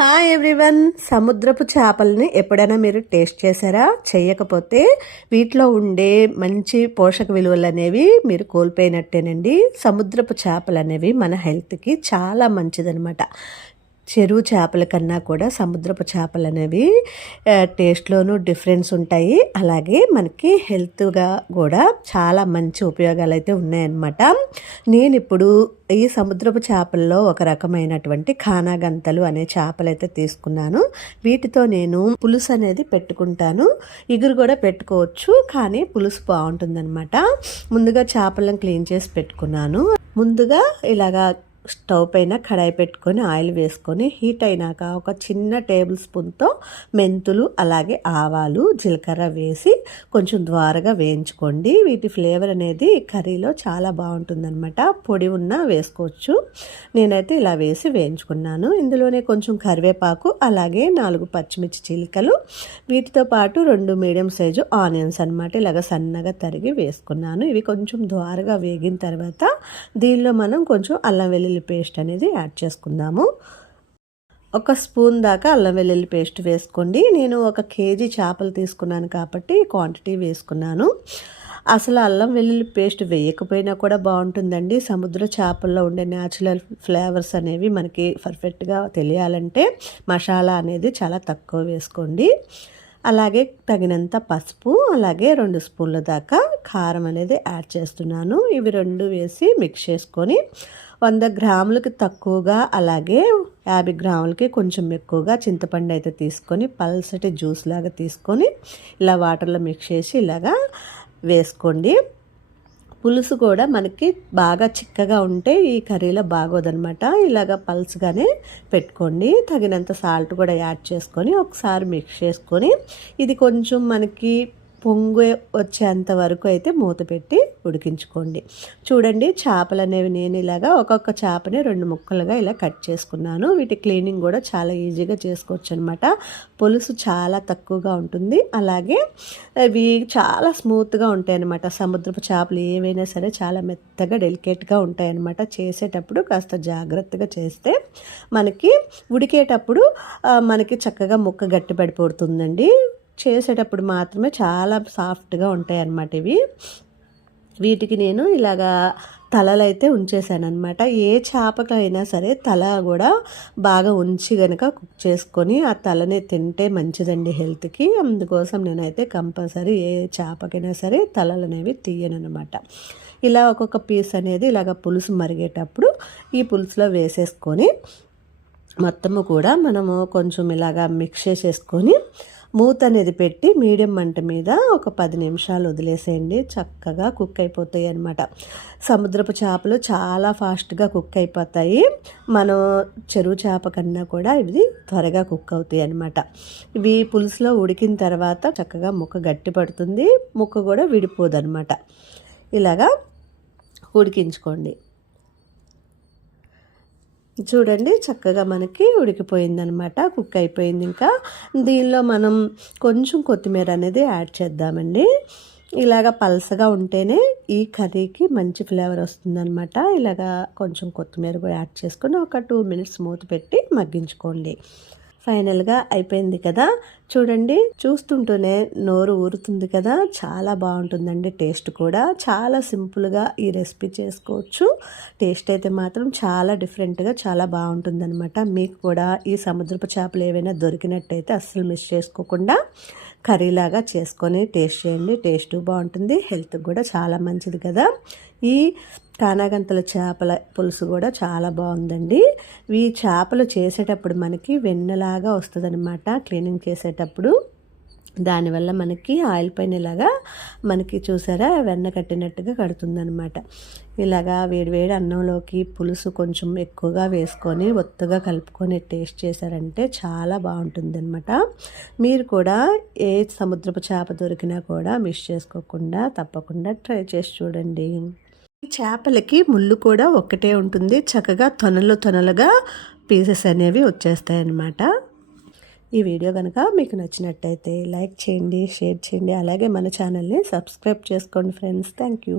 Hi everyone సముద్రపు చేపల్ని ఎప్పుడైనా మీరు టేస్ట్ చేశారా? చేయకపోతే వీటిలో ఉండే మంచి పోషక విలువలు అనేవి మీరు కోల్పోయినట్టేనండి. సముద్రపు చేపలు అనేవి మన హెల్త్కి చాలా మంచిదనమాట చెరువు చేపల కన్నా కూడా సముద్రపు చేపలు అనేవి టేస్ట్లోనూ డిఫరెన్స్ ఉంటాయి. అలాగే మనకి హెల్త్గా కూడా చాలా మంచి ఉపయోగాలు అయితే ఉన్నాయన్నమాట. నేను ఇప్పుడు ఈ సముద్రపు చేపల్లో ఒక రకమైనటువంటి ఖానాగంతలు అనే చేపలు అయితే తీసుకున్నాను. వీటితో నేను పులుసు అనేది పెట్టుకుంటాను. ఇగురు కూడా పెట్టుకోవచ్చు కానీ పులుసు బాగుంటుందన్నమాట. ముందుగా చేపలను క్లీన్ చేసి పెట్టుకున్నాను. ముందుగా ఇలాగా స్టవ్ పైన కడాయి పెట్టుకొని ఆయిల్ వేసుకొని హీట్ అయినాక ఒక చిన్న టేబుల్ స్పూన్తో మెంతులు అలాగే ఆవాలు జీలకర్ర వేసి కొంచెం ద్వారగా వేయించుకోండి. వీటి ఫ్లేవర్ అనేది కర్రీలో చాలా బాగుంటుందన్నమాట. పొడి ఉన్నా వేసుకోవచ్చు. నేనైతే ఇలా వేసి వేయించుకున్నాను. ఇందులోనే కొంచెం కరివేపాకు అలాగే నాలుగు పచ్చిమిర్చి చిలికలు వీటితో పాటు రెండు మీడియం సైజు ఆనియన్స్ అనమాట ఇలాగ సన్నగా తరిగి వేసుకున్నాను. ఇవి కొంచెం ద్వారగా వేగిన తర్వాత దీనిలో మనం కొంచెం అల్లం వెల్లుల్లి వెల్లుల్లి పేస్ట్ అనేది యాడ్ చేసుకుందాము. ఒక స్పూన్ దాకా అల్లం వెల్లుల్లి పేస్ట్ వేసుకోండి. నేను ఒక కేజీ చేపలు తీసుకున్నాను కాబట్టి క్వాంటిటీ వేసుకున్నాను. అసలు అల్లం వెల్లుల్లి పేస్ట్ వేయకపోయినా కూడా బాగుంటుందండి. సముద్ర చేపల్లో ఉండే న్యాచురల్ ఫ్లేవర్స్ అనేవి మనకి పర్ఫెక్ట్గా తెలియాలంటే మసాలా అనేది చాలా తక్కువ వేసుకోండి. అలాగే తగినంత పసుపు అలాగే రెండు స్పూన్ల దాకా కారం అనేది యాడ్ చేస్తున్నాను. ఇవి రెండు వేసి మిక్స్ చేసుకొని వంద గ్రాములకి తక్కువగా అలాగే యాభై గ్రాములకి కొంచెం ఎక్కువగా చింతపండు అయితే తీసుకొని పల్సటి జ్యూస్ లాగా తీసుకొని ఇలా వాటర్లో మిక్స్ చేసి ఇలాగా వేసుకోండి. పులుసు కూడా మనకి బాగా చిక్కగా ఉంటే ఈ కర్రీలో బాగోదనమాట ఇలాగ పల్స్గానే పెట్టుకోండి. తగినంత సాల్ట్ కూడా యాడ్ చేసుకొని ఒకసారి మిక్స్ చేసుకొని ఇది కొంచెం మనకి పొంగు వచ్చేంత వరకు అయితే మూత పెట్టి ఉడికించుకోండి. చూడండి చేపలు అనేవి నేను ఇలాగా ఒక్కొక్క చేపని రెండు ముక్కలుగా ఇలా కట్ చేసుకున్నాను. వీటి క్లీనింగ్ కూడా చాలా ఈజీగా చేసుకోవచ్చు అనమాట పులుసు చాలా తక్కువగా ఉంటుంది. అలాగే అవి చాలా స్మూత్గా ఉంటాయి అనమాట సముద్రపు చేపలు ఏవైనా సరే చాలా మెత్తగా డెలికేట్గా ఉంటాయి అనమాట చేసేటప్పుడు కాస్త జాగ్రత్తగా చేస్తే మనకి ఉడికేటప్పుడు మనకి చక్కగా ముక్క గట్టిపడిపోతుందండి. చేసేటప్పుడు మాత్రమే చాలా సాఫ్ట్గా ఉంటాయి అన్నమాట ఇవి. వీటికి నేను ఇలాగా తలలు అయితే ఏ చేపకైనా సరే తల కూడా బాగా ఉంచి గనక కుక్ చేసుకొని ఆ తలనే తింటే మంచిదండి హెల్త్కి. అందుకోసం నేనైతే కంపల్సరీ ఏ చేపకైనా సరే తలలు అనేవి తీయనమాట ఇలా ఒక్కొక్క పీస్ అనేది ఇలాగ పులుసు మరిగేటప్పుడు ఈ పులుసులో వేసేసుకొని మొత్తము కూడా మనము కొంచెం ఇలాగా మిక్స్ చేసేసుకొని మూత అనేది పెట్టి మీడియం మంట మీద ఒక పది నిమిషాలు వదిలేసేయండి. చక్కగా కుక్ అయిపోతాయి అనమాట సముద్రపు చేపలు చాలా ఫాస్ట్గా కుక్ అయిపోతాయి. మనం చెరువు చేప కన్నా కూడా ఇవి త్వరగా కుక్ అవుతాయి అనమాట ఇవి పులుసులో ఉడికిన తర్వాత చక్కగా ముక్క గట్టి పడుతుంది. ముక్క కూడా విడిపోదు అనమాట ఇలాగా ఉడికించుకోండి. చూడండి చక్కగా మనకి ఉడికిపోయిందనమాట కుక్ అయిపోయింది ఇంకా. దీనిలో మనం కొంచెం కొత్తిమీర అనేది యాడ్ చేద్దామండి. ఇలాగ పలసగా ఉంటేనే ఈ కర్రీకి మంచి ఫ్లేవర్ వస్తుందనమాట ఇలాగా కొంచెం కొత్తిమీర కూడా యాడ్ చేసుకొని ఒక టూ మినిట్స్ మూత పెట్టి మగ్గించుకోండి. ఫైనల్గా అయిపోయింది కదా. చూడండి చూస్తుంటూనే నోరు ఊరుతుంది కదా. చాలా బాగుంటుందండి టేస్ట్ కూడా. చాలా సింపుల్గా ఈ రెసిపీ చేసుకోవచ్చు. టేస్ట్ అయితే మాత్రం చాలా డిఫరెంట్గా చాలా బాగుంటుందన్నమాట. మీకు కూడా ఈ సముద్రపు చేపలు ఏవైనా దొరికినట్టయితే అస్సలు మిస్ చేసుకోకుండా కర్రీలాగా చేసుకొని టేస్ట్ చేయండి. టేస్ట్ బాగుంటుంది. హెల్త్ కూడా చాలా మంచిది కదా. ఈ కానాగంతల చేపల పులుసు కూడా చాలా బాగుందండి. ఈ చేపలు చేసేటప్పుడు మనకి వెన్నలాగా వస్తుందన్నమాట క్లీనింగ్ చేసేటప్పుడు. దానివల్ల మనకి ఆయిల్ పైన ఇలాగా మనకి చూసారా వెన్న కట్టినట్టుగా కడుతుందనమాట ఇలాగా వేడివేడి అన్నంలోకి పులుసు కొంచెం ఎక్కువగా వేసుకొని ఒత్తుగా కలుపుకొని టేస్ట్ చేశారంటే చాలా బాగుంటుంది అనమాట మీరు కూడా ఏ సముద్రపు చేప దొరికినా కూడా మిస్ చేసుకోకుండా తప్పకుండా ట్రై చేసి చూడండి. చేపలకి ముళ్ళు కూడా ఒక్కటే ఉంటుంది. చక్కగా తొనలు తొనలుగా పీసెస్ అనేవి వచ్చేస్తాయి అన్నమాట ఈ వీడియో కనుక మీకు నచ్చినట్టయితే లైక్ చేయండి షేర్ చేయండి అలాగే మన ఛానల్ని సబ్స్క్రైబ్ చేసుకోండి ఫ్రెండ్స్. Thank you